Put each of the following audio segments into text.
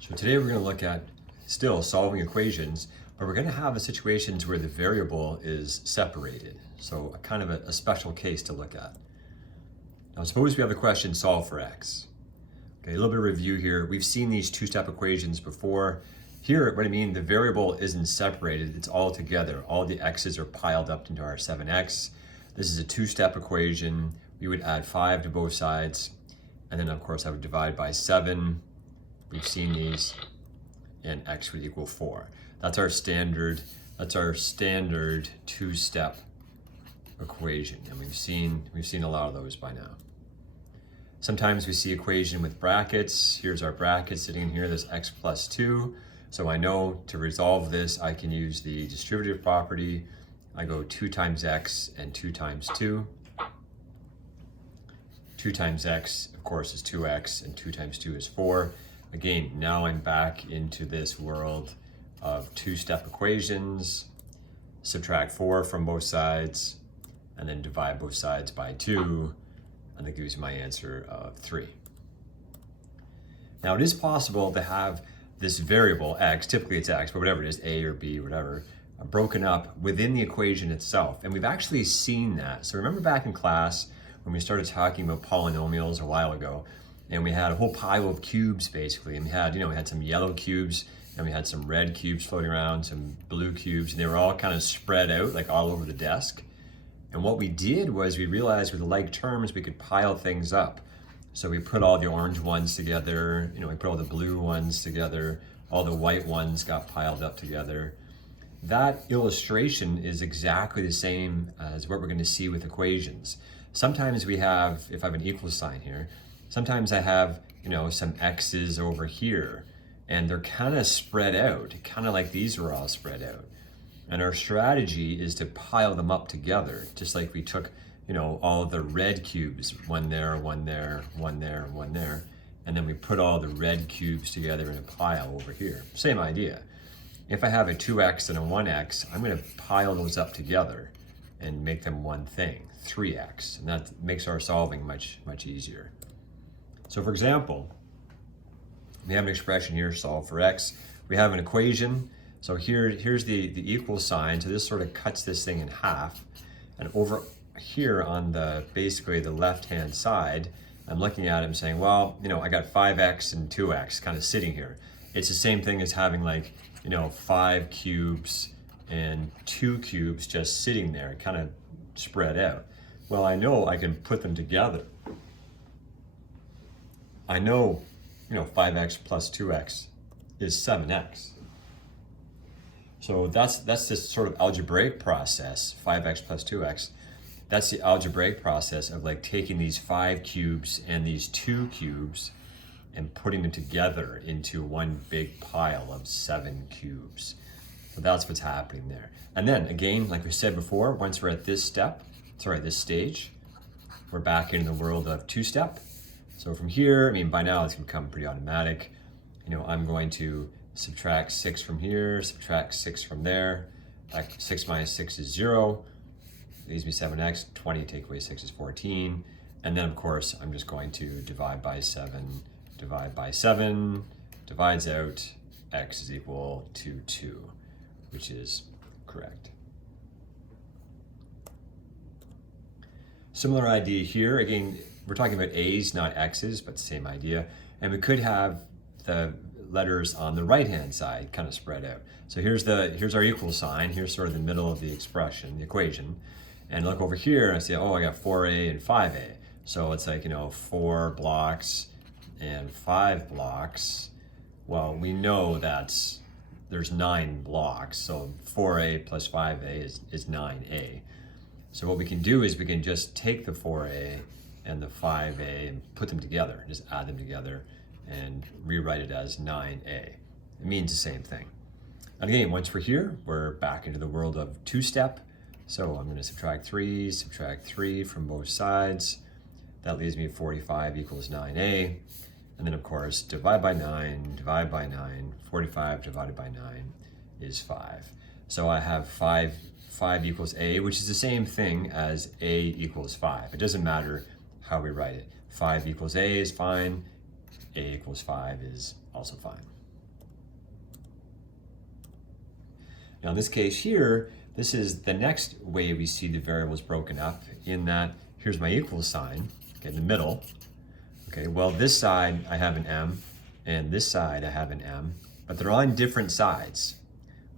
So today we're going to look at still solving equations, but we're going to have situations where the variable is separated. So a kind of a special case to look at. Now suppose we have a question solve for x. Okay, a little bit of review here. We've seen these two-step equations before. Here, what I mean, the variable isn't separated, it's all together. All the x's are piled up into our 7x. This is a two-step equation. We would add 5 to both sides, and then of course I would divide by 7. We've seen these, and x would equal 4. That's our standard two-step equation, and we've seen a lot of those by now. Sometimes we see equation with brackets. Here's our bracket sitting in here, this x plus 2. So I know to resolve this, I can use the distributive property. I go 2 times x and 2 times 2. 2 times x, of course, is 2x, and 2 times 2 is 4. Again, now I'm back into this world of two-step equations. Subtract 4 from both sides, and then divide both sides by 2, and that gives me my answer of 3. Now it is possible to have this variable x, typically it's x, but whatever it is, a or b, whatever, broken up within the equation itself. And we've actually seen that. So remember back in class when we started talking about polynomials a while ago, and we had a whole pile of cubes basically, and we had some yellow cubes, and we had some red cubes floating around, some blue cubes, and they were all kind of spread out like all over the desk. And what we did was we realized with like terms we could pile things up. So we put all the orange ones together, we put all the blue ones together, all the white ones got piled up together. That illustration is exactly the same as what we're going to see with equations. Sometimes we have, if I have an equal sign here, sometimes I have, some x's over here, and they're kind of spread out, kind of like these were all spread out. And our strategy is to pile them up together, just like we took, all the red cubes, one there, one there, one there, one there, and then we put all the red cubes together in a pile over here. Same idea. If I have a 2x and a 1x, I'm going to pile those up together and make them one thing, 3x, and that makes our solving much, much easier. So for example, we have an expression here, solve for x. We have an equation. So here's the equal sign. So this sort of cuts this thing in half. And over here on basically the left-hand side, I'm looking at it and saying, well, I got 5x and 2x kind of sitting here. It's the same thing as having 5 cubes and 2 cubes just sitting there, kind of spread out. Well, I know I can put them together. I know, 5x plus 2x is 7x. So that's this sort of algebraic process, 5x plus 2x. That's the algebraic process of taking these 5 cubes and these 2 cubes and putting them together into one big pile of 7 cubes. So that's what's happening there. And then again, like we said before, once we're at this stage, we're back into the world of two-step. So from here, by now it's become pretty automatic. I'm going to subtract 6 from here, subtract 6 from there. 6 minus 6 is 0. Leaves me 7x. 20 take away 6 is 14. And then of course, I'm just going to divide by 7. Divide by 7. Divides out. X is equal to 2, which is correct. Similar idea here. Again, we're talking about A's, not X's, but same idea. And we could have the letters on the right-hand side kind of spread out. So here's our equal sign. Here's sort of the middle of the expression, the equation. And look over here and I say, oh, I got 4A and 5A. So it's 4 blocks and 5 blocks. Well, we know that there's 9 blocks. So 4A plus 5A is 9A. So what we can do is we can just take the 4A and the 5A and put them together, just add them together and rewrite it as 9A. It means the same thing. And again, once we're here, we're back into the world of two-step. So I'm going to subtract 3 from both sides. That leaves me 45 equals 9A. And then of course, divide by 9, 45 divided by 9 is 5. So I have 5 equals A, which is the same thing as A equals 5. It doesn't matter how we write it. 5 equals A is fine. A equals 5 is also fine. Now in this case here, this is the next way we see the variables broken up, in that here's my equal sign, okay, in the middle. Okay, well this side I have an m, and this side I have an m, but they're on different sides.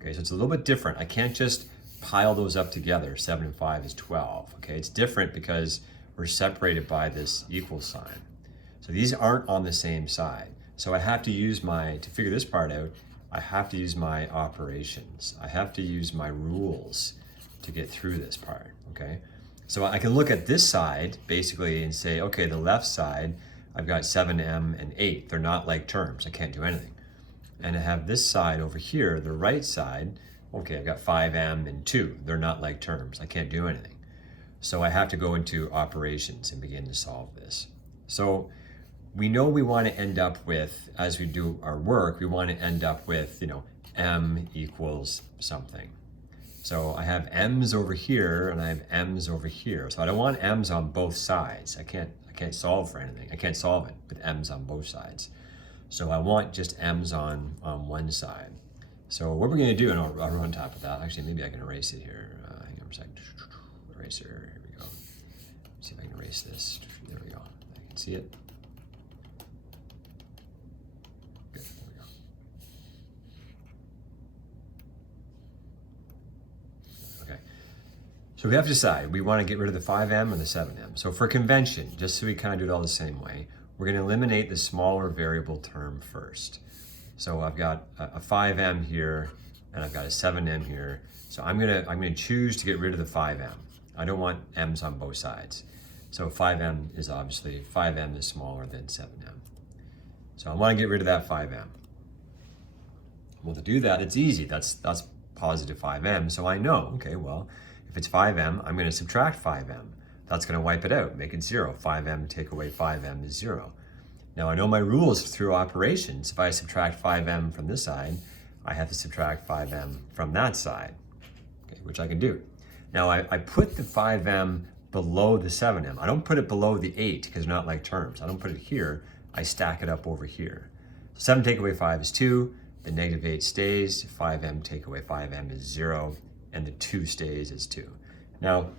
Okay, so it's a little bit different. I can't just pile those up together. 7 and 5 is 12. Okay, it's different because we're separated by this equal sign. So these aren't on the same side. So I have to use to figure this part out, I have to use my operations. I have to use my rules to get through this part, okay? So I can look at this side basically and say, okay, the left side, I've got 7m and 8. They're not like terms. I can't do anything. And I have this side over here, the right side, okay, I've got 5m and 2. They're not like terms. I can't do anything. So I have to go into operations and begin to solve this. So we know we want to end up with, as we do our work, we want to end up with, m equals something. So I have m's over here and I have m's over here. So I don't want m's on both sides. I can't solve for anything. I can't solve it with m's on both sides. So I want just m's on one side. So what we're going to do, and I'll run on top of that. Actually, maybe I can erase it here. Hang on a second. Eraser. Here we go. Let's see if I can erase this. There we go. I can see it. Good. There we go. Okay. So we have to decide. We want to get rid of the 5m or the 7m. So for convention, just so we kind of do it all the same way, we're going to eliminate the smaller variable term first. So I've got a 5m here, and I've got a 7m here. So I'm gonna choose to get rid of the 5m. I don't want m's on both sides. So 5m is obviously, 5m is smaller than 7m. So I want to get rid of that 5m. Well, to do that, it's easy. That's positive 5m. So I know, okay, well, if it's 5m, I'm going to subtract 5m. That's going to wipe it out, make it 0. 5m take away 5m is 0. Now I know my rules through operations. If I subtract 5m from this side, I have to subtract 5m from that side, okay, which I can do. Now I put the 5m below the 7m. I don't put it below the 8 because they're not like terms. I don't put it here. I stack it up over here. So 7 take away 5 is 2. The negative 8 stays. 5m take away 5m is 0. And the 2 stays as 2. Now,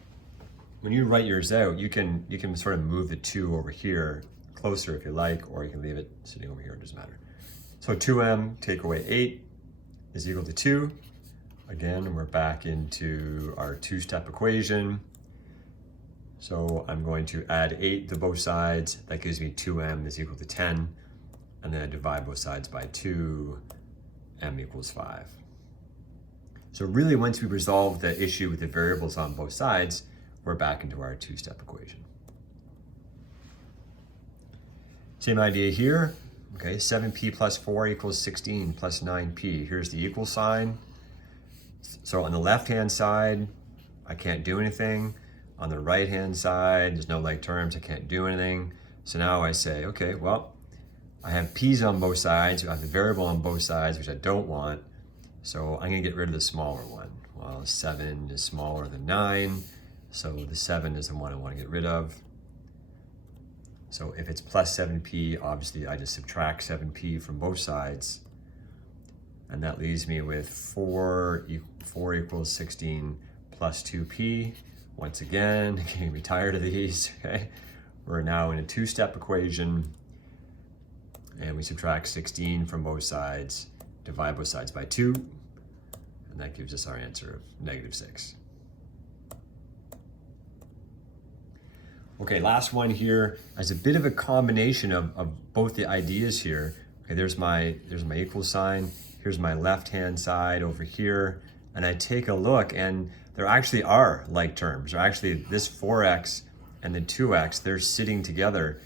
when you write yours out, you can sort of move the 2 over here closer if you like, or you can leave it sitting over here, it doesn't matter. So 2m take away 8 is equal to 2. Again, we're back into our two-step equation. So I'm going to add 8 to both sides. That gives me 2m is equal to 10. And then I divide both sides by 2, m equals 5. So really, once we resolve the issue with the variables on both sides, we're back into our two-step equation. Same idea here. Okay, 7p plus 4 equals 16 plus 9p. Here's the equal sign. So on the left-hand side, I can't do anything. On the right-hand side, there's no like terms, I can't do anything. So now I say, okay, well, I have p's on both sides, I have the variable on both sides, which I don't want. So I'm gonna get rid of the smaller one. Well, 7 is smaller than 9, so the 7 is the one I wanna get rid of. So if it's plus 7p, obviously I just subtract 7p from both sides. And that leaves me with 4 equals 16 plus 2p. Once again, getting me tired of these, okay? We're now in a two-step equation, and we subtract 16 from both sides, divide both sides by 2, and that gives us our answer of negative 6. Okay, last one here as a bit of a combination of both the ideas here. Okay, there's my equal sign. Here's my left-hand side over here. And I take a look, and there actually are like terms. They're actually, this 4x and the 2x, they're sitting together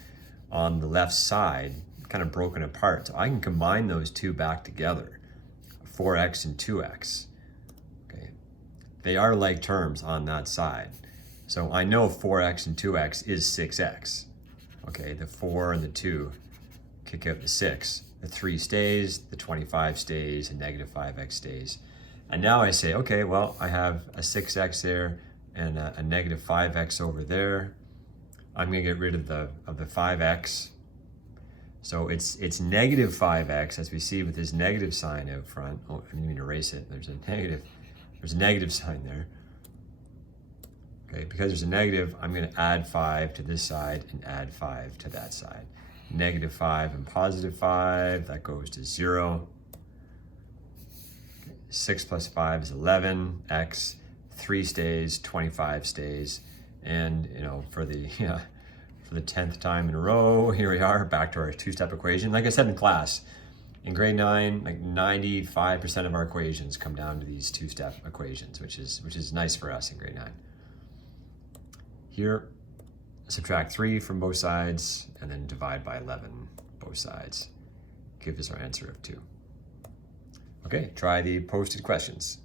on the left side, kind of broken apart. So I can combine those two back together, 4x and 2x. Okay, they are like terms on that side. So I know 4x and 2x is 6x. Okay, the 4 and the 2 kick out the 6. The 3 stays, the 25 stays, and negative 5x stays. And now I say, okay, well, I have a 6x there and a negative 5x over there. I'm gonna get rid of the 5x. So it's negative 5x, as we see with this negative sign out front. Oh, I didn't mean to erase it. There's a negative there's a negative sign there. Okay, because there's a negative, I'm going to add 5 to this side and add 5 to that side. Negative 5 and positive 5, that goes to 0. 6 plus 5 is 11, x, 3 stays, 25 stays. And, you know, for the 10th time in a row, here we are, back to our two-step equation. Like I said in class, in grade 9, like 95% of our equations come down to these two-step equations, which is nice for us in grade 9. Here, subtract 3 from both sides, and then divide by 11 both sides. Gives us our answer of 2. Okay, try the posted questions.